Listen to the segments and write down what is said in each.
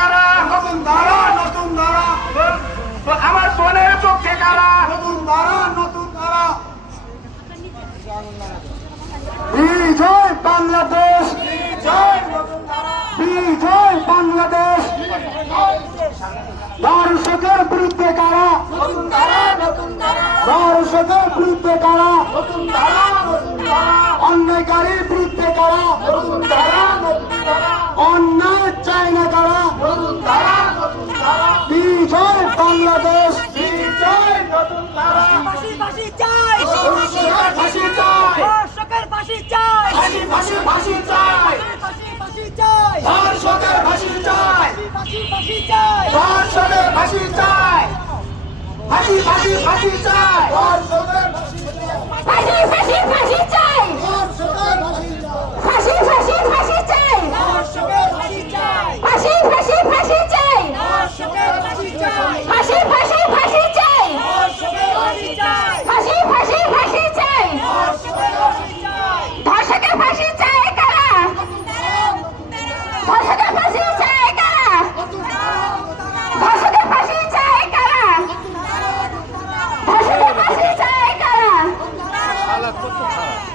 কারা? নতুন ধারা, নতুন ধারা, আমার বোনের পক্ষে কারা? নতুন ধারা, নতুন ধারা। বিজয় বাংলাদেশ, জয় নতুন ধারা। বিজয় বাংলাদেশ। দর্শকের বিরুদ্ধে কারা? নতুন ধারা, নতুন ধারা, দর্শকের বিরুদ্ধে কারা? নতুন ধারা, নতুন ধারা, অন্যায়কারীর বিরুদ্ধে কারা? নতুন ধারা, নতুন ধারা, অন্যায় চায় না কারা? নতুন ধারা, নতুন ধারা, বিজয় বাংলাদেশ, বিজয় নতুন ধারা। ফাঁসি ফাঁসি চাই, দর্শকের ফাঁসি চাই, দর্শকের ফাঁসি চাই, ফাঁসি ফাঁসি ফাঁসি চাই, ফাঁসি ফাঁসি চাই, দর্শকের ফাঁসি চাই, ফাঁসি ফাঁসি চাই, দর্শকের ফাঁসি চাই, ফাঁসি ফাঁসি ফাঁসি চাই, দর্শকের ফাঁসি ফাঁসি ফাঁসি চাই, দর্শকের ফাঁসি চাই। ফাঁসি ফাঁসি ফাঁসি চাই, দর্শকের ফাঁসি চাই, ফাঁসি ফাঁসি ফাঁসি চাই, দর্শকের ফাঁসি চাই, ফাঁসি ফাঁসি ফাঁসি চাই, দর্শকের ফাঁসি চাই, ফাঁসি ফাঁসি ফাঁসি চাই, দর্শকের ফাঁসি চাই, ধর্ষকের ফাঁসি চাই কারা? ধর্ষকের ফাঁসি চাই কারা? ধর্ষকের ফাঁসি চাই কারা? ধর্ষকের ফাঁসি চাই কারা?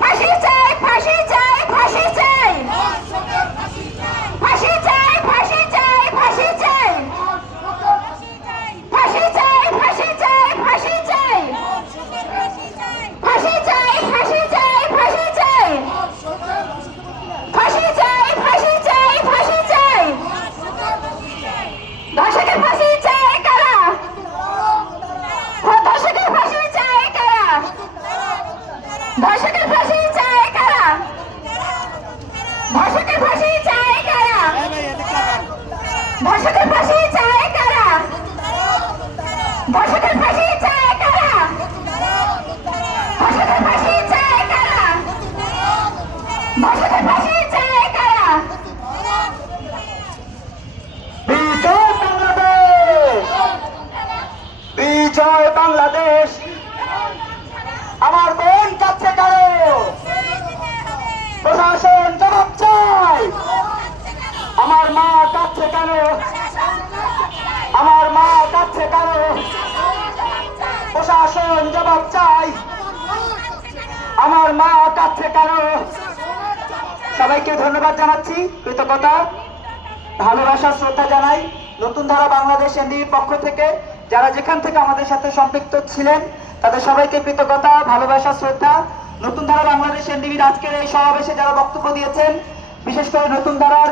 ফাঁসি চাই, ফাঁসি চাই, ফাঁসি চাই, ফাঁসি চাই, ফাঁসি চাই, ফাঁসি চাই, ফাঁসি চাই, ফাঁসি চাই, ফাঁসি চাই, ফাঁসি চাই, ফাঁসি চাই, ফাঁসি চাই, ফাঁসি চাই, ফাঁসি চাই, ফাঁসি চাই, ধর্ষকের ফাঁসি চাই কারা? ধর্ষকের ফাঁসি চাই কারা? ধর্ষকের ফাঁসি চাই কারা? ধর্ষকের ফাঁসি চাই কারা? ধর্ষকের ফাঁসি চাই কারা? ধর্ষকের ফাঁসি চাই কারা? ধর্ষকের ফাঁসি চাই কারা? ধর্ষকের ফাঁসি চাই কারা? বিজয় বাংলাদেশ, বিজয় বাংলাদেশ। আমার বোন কাছে গেল, প্রশাসন জবাব চাই। আমার মা কাছে কেন? আমার মা কাছে কেন? প্রশাসন জবাব চাই। আমার মা কাছে কেন? সবাইকে ধন্যবাদ জানাচ্ছি, কৃতজ্ঞতা, ভালোবাসা, শ্রদ্ধা জানাই। নতুন ধারা বাংলাদেশ এনডিবির পক্ষ থেকে যারা যেখান থেকে আমাদের সাথে সম্পৃক্ত ছিলেন তাদের সবাইকে কৃতজ্ঞতা, ভালোবাসা, শ্রদ্ধা। নতুন ধারা বাংলাদেশ এনডিবির আজকের এই সমাবেশে যারা বক্তব্য দিয়েছেন, বিশেষ করে নতুন ধারার